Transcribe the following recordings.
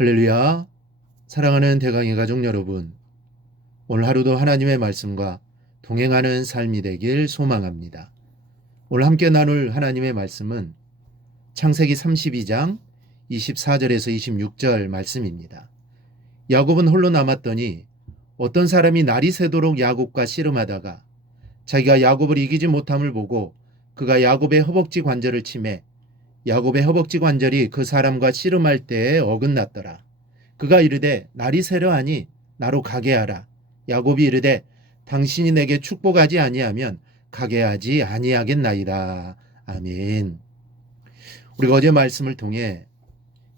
할렐루야. 사랑하는 대강의 가족 여러분, 오늘 하루도 하나님의 말씀과 동행하는 삶이 되길 소망합니다. 오늘 함께 나눌 하나님의 말씀은 창세기 32장 24절에서 26절 말씀입니다. 야곱은 홀로 남았더니 어떤 사람이 날이 새도록 야곱과 씨름하다가 자기가 야곱을 이기지 못함을 보고 그가 야곱의 허벅지 관절을 치매 야곱의 허벅지 관절이 그 사람과 씨름할 때에 어긋났더라. 그가 이르되 날이 새려 하니 나로 가게 하라. 야곱이 이르되 당신이 내게 축복하지 아니하면 가게 하지 아니하겠나이다. 아멘. 우리가 어제 말씀을 통해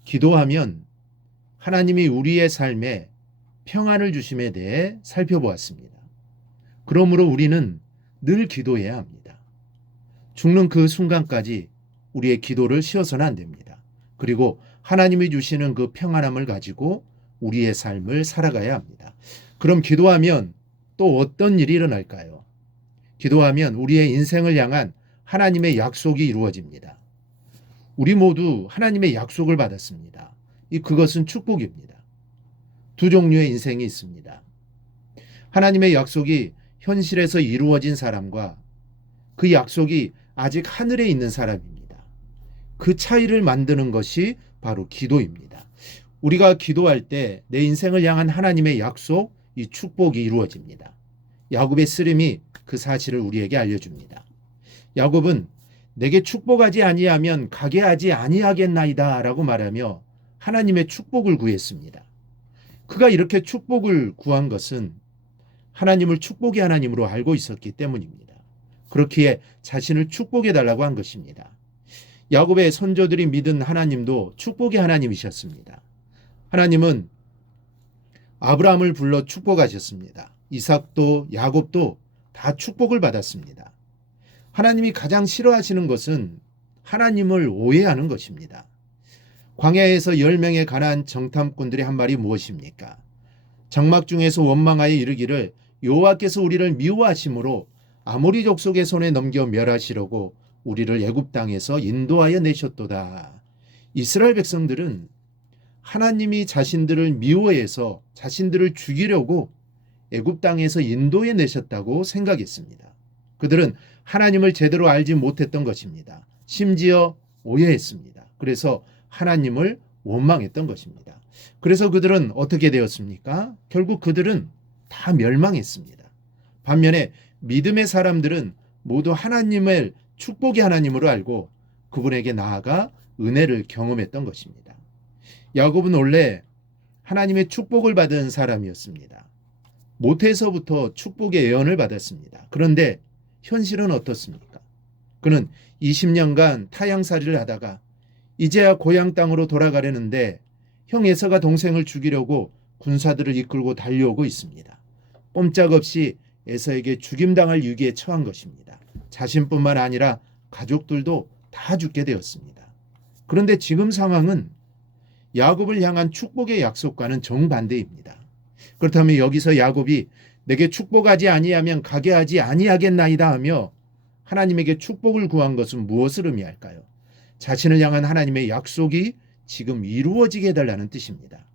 기도하면 하나님이 우리의 삶에 평안을 주심에 대해 살펴보았습니다. 그러므로 우리는 늘 기도해야 합니다. 죽는 그 순간까지 우리의 기도를 쉬어서는 안 됩니다. 그리고 하나님이 주시는 그 평안함을 가지고 우리의 삶을 살아가야 합니다. 그럼 기도하면 또 어떤 일이 일어날까요? 기도하면 우리의 인생을 향한 하나님의 약속이 이루어집니다. 우리 모두 하나님의 약속을 받았습니다. 그것은 축복입니다. 두 종류의 인생이 있습니다. 하나님의 약속이 현실에서 이루어진 사람과 그 약속이 아직 하늘에 있는 사람입니다. 그 차이를 만드는 것이 바로 기도입니다. 우리가 기도할 때 내 인생을 향한 하나님의 약속, 이 축복이 이루어집니다. 야곱의 쓰림이 그 사실을 우리에게 알려줍니다. 야곱은 내게 축복하지 아니하면 가게 하지 아니하겠나이다 라고 말하며 하나님의 축복을 구했습니다. 그가 이렇게 축복을 구한 것은 하나님을 축복의 하나님으로 알고 있었기 때문입니다. 그렇기에 자신을 축복해 달라고 한 것입니다. 야곱의 선조들이 믿은 하나님도 축복의 하나님이셨습니다. 하나님은 아브라함을 불러 축복하셨습니다. 이삭도 야곱도 다 축복을 받았습니다. 하나님이 가장 싫어하시는 것은 하나님을 오해하는 것입니다. 광야에서 10명의 가나안 정탐꾼들이 한 말이 무엇입니까? 장막 중에서 원망하여 이르기를 여호와께서 우리를 미워하심으로 아모리 족속의 손에 넘겨 멸하시려고 우리를 애굽 땅에서 인도하여 내셨도다. 이스라엘 백성들은 하나님이 자신들을 미워해서 자신들을 죽이려고 애굽 땅에서 인도해 내셨다고 생각했습니다. 그들은 하나님을 제대로 알지 못했던 것입니다. 심지어 오해했습니다. 그래서 하나님을 원망했던 것입니다. 그래서 그들은 어떻게 되었습니까? 결국 그들은 다 멸망했습니다. 반면에 믿음의 사람들은 모두 하나님을 축복의 하나님으로 알고 그분에게 나아가 은혜를 경험했던 것입니다. 야곱은 원래 하나님의 축복을 받은 사람이었습니다. 모태에서부터 축복의 예언을 받았습니다. 그런데 현실은 어떻습니까? 그는 20년간 타향살이를 하다가 이제야 고향 땅으로 돌아가려는데 형 에서가 동생을 죽이려고 군사들을 이끌고 달려오고 있습니다. 꼼짝없이 에서에게 죽임당할 위기에 처한 것입니다. 자신뿐만 아니라 가족들도 다 죽게 되었습니다. 그런데 지금 상황은 야곱을 향한 축복의 약속과는 정반대입니다. 그렇다면 여기서 야곱이 내게 축복하지 아니하면 가게 하지 아니하겠나이다 하며 하나님에게 축복을 구한 것은 무엇을 의미할까요? 자신을 향한 하나님의 약속이 지금 이루어지게 해달라는 뜻입니다.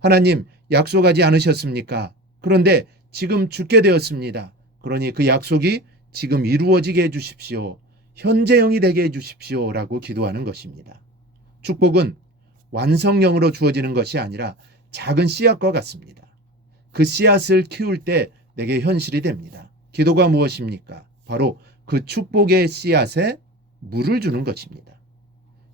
하나님 약속하지 않으셨습니까? 그런데 지금 죽게 되었습니다. 그러니 그 약속이 지금 이루어지게 해주십시오. 현재형이 되게 해주십시오. 라고 기도하는 것입니다. 축복은 완성형으로 주어지는 것이 아니라 작은 씨앗과 같습니다. 그 씨앗을 키울 때 내게 현실이 됩니다. 기도가 무엇입니까? 바로 그 축복의 씨앗에 물을 주는 것입니다.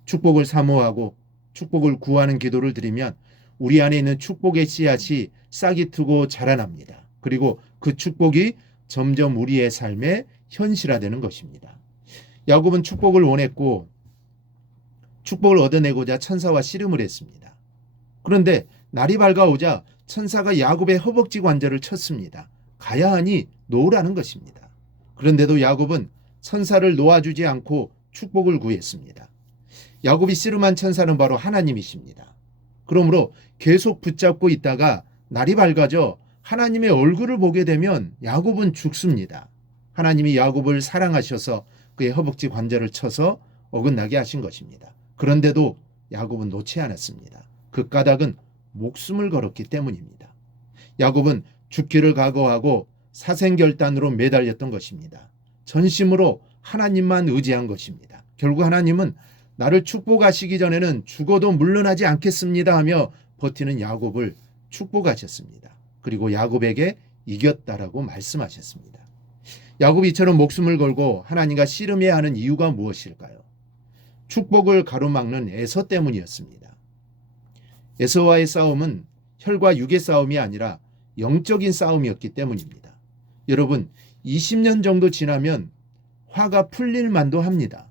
축복을 사모하고 축복을 구하는 기도를 드리면 우리 안에 있는 축복의 씨앗이 싹이 트고 자라납니다. 그리고 그 축복이 점점 우리의 삶에 현실화되는 것입니다. 야곱은 축복을 원했고 축복을 얻어내고자 천사와 씨름을 했습니다. 그런데 날이 밝아오자 천사가 야곱의 허벅지 관절을 쳤습니다. 가야 하니 놓으라는 것입니다. 그런데도 야곱은 천사를 놓아주지 않고 축복을 구했습니다. 야곱이 씨름한 천사는 바로 하나님이십니다. 그러므로 계속 붙잡고 있다가 날이 밝아져 하나님의 얼굴을 보게 되면 야곱은 죽습니다. 하나님이 야곱을 사랑하셔서 그의 허벅지 관절을 쳐서 어긋나게 하신 것입니다. 그런데도 야곱은 놓지 않았습니다. 그 까닭은 목숨을 걸었기 때문입니다. 야곱은 죽기를 각오하고 사생결단으로 매달렸던 것입니다. 전심으로 하나님만 의지한 것입니다. 결국 하나님은 나를 축복하시기 전에는 죽어도 물러나지 않겠습니다 하며 버티는 야곱을 축복하셨습니다. 그리고 야곱에게 이겼다라고 말씀하셨습니다. 야곱이 이처럼 목숨을 걸고 하나님과 씨름해야 하는 이유가 무엇일까요? 축복을 가로막는 에서 때문이었습니다. 에서와의 싸움은 혈과 육의 싸움이 아니라 영적인 싸움이었기 때문입니다. 여러분, 20년 정도 지나면 화가 풀릴 만도 합니다.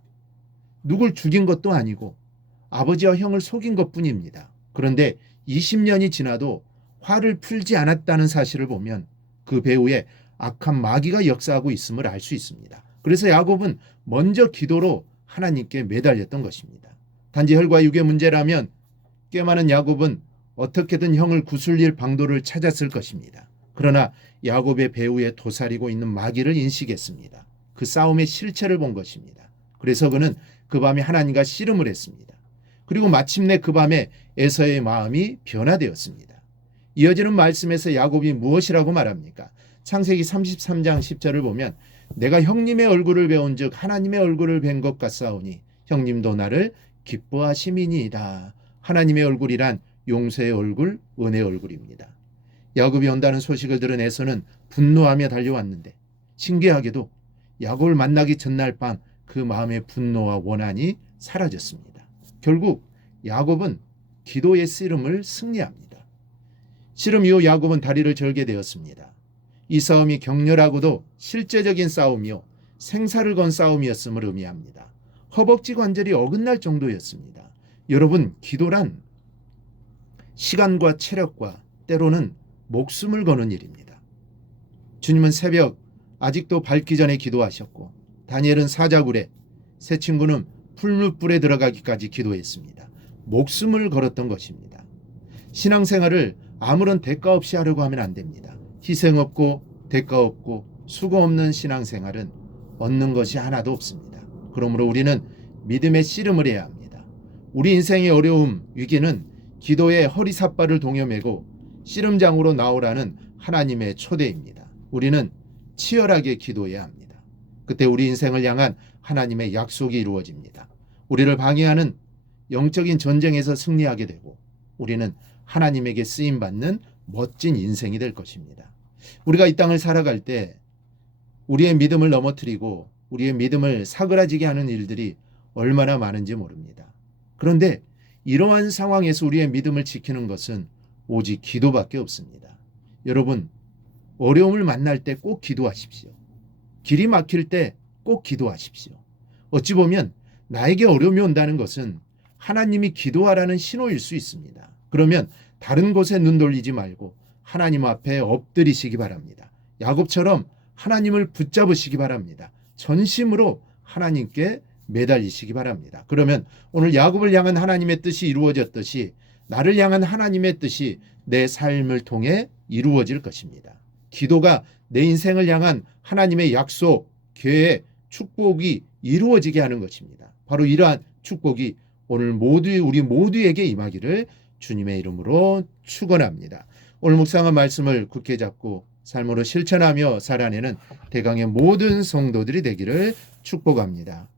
누굴 죽인 것도 아니고 아버지와 형을 속인 것뿐입니다. 그런데 20년이 지나도 화를 풀지 않았다는 사실을 보면 그 배후에 악한 마귀가 역사하고 있음을 알 수 있습니다. 그래서 야곱은 먼저 기도로 하나님께 매달렸던 것입니다. 단지 혈과 육의 문제라면 꽤 많은 야곱은 어떻게든 형을 구슬릴 방도를 찾았을 것입니다. 그러나 야곱의 배후에 도사리고 있는 마귀를 인식했습니다. 그 싸움의 실체를 본 것입니다. 그래서 그는 그 밤에 하나님과 씨름을 했습니다. 그리고 마침내 그 밤에 에서의 마음이 변화되었습니다. 이어지는 말씀에서 야곱이 무엇이라고 말합니까? 창세기 33장 10절을 보면 내가 형님의 얼굴을 배운즉 하나님의 얼굴을 뵌 것 같사오니 형님도 나를 기뻐하심이니이다. 하나님의 얼굴이란 용서의 얼굴, 은혜의 얼굴입니다. 야곱이 온다는 소식을 들은 에서는 분노하며 달려왔는데 신기하게도 야곱을 만나기 전날 밤 그 마음의 분노와 원한이 사라졌습니다. 결국 야곱은 기도의 씨름을 승리합니다. 씨름 이후 야곱은 다리를 절게 되었습니다. 이 싸움이 격렬하고도 실제적인 싸움이요 생사를 건 싸움이었음을 의미합니다. 허벅지 관절이 어긋날 정도였습니다. 여러분, 기도란 시간과 체력과 때로는 목숨을 거는 일입니다. 주님은 새벽 아직도 밝기 전에 기도하셨고 다니엘은 사자굴에, 세 친구는 풀무불에 들어가기까지 기도했습니다. 목숨을 걸었던 것입니다. 신앙생활을 아무런 대가 없이 하려고 하면 안 됩니다. 희생 없고 대가 없고 수고 없는 신앙생활은 얻는 것이 하나도 없습니다. 그러므로 우리는 믿음의 씨름을 해야 합니다. 우리 인생의 어려움, 위기는 기도의 허리삿발을 동여매고 씨름장으로 나오라는 하나님의 초대입니다. 우리는 치열하게 기도해야 합니다. 그때 우리 인생을 향한 하나님의 약속이 이루어집니다. 우리를 방해하는 영적인 전쟁에서 승리하게 되고 우리는 하나님에게 쓰임받는 멋진 인생이 될 것입니다. 우리가 이 땅을 살아갈 때 우리의 믿음을 넘어뜨리고 우리의 믿음을 사그라지게 하는 일들이 얼마나 많은지 모릅니다. 그런데 이러한 상황에서 우리의 믿음을 지키는 것은 오직 기도밖에 없습니다. 여러분, 어려움을 만날 때 꼭 기도하십시오. 길이 막힐 때 꼭 기도하십시오. 어찌 보면 나에게 어려움이 온다는 것은 하나님이 기도하라는 신호일 수 있습니다. 그러면 다른 곳에 눈 돌리지 말고 하나님 앞에 엎드리시기 바랍니다. 야곱처럼 하나님을 붙잡으시기 바랍니다. 전심으로 하나님께 매달리시기 바랍니다. 그러면 오늘 야곱을 향한 하나님의 뜻이 이루어졌듯이 나를 향한 하나님의 뜻이 내 삶을 통해 이루어질 것입니다. 기도가 내 인생을 향한 하나님의 약속, 계획, 축복이 이루어지게 하는 것입니다. 바로 이러한 축복이 오늘 우리 모두에게 임하기를 주님의 이름으로 축원합니다. 오늘 묵상한 말씀을 굳게 잡고 삶으로 실천하며 살아내는 대강의 모든 성도들이 되기를 축복합니다.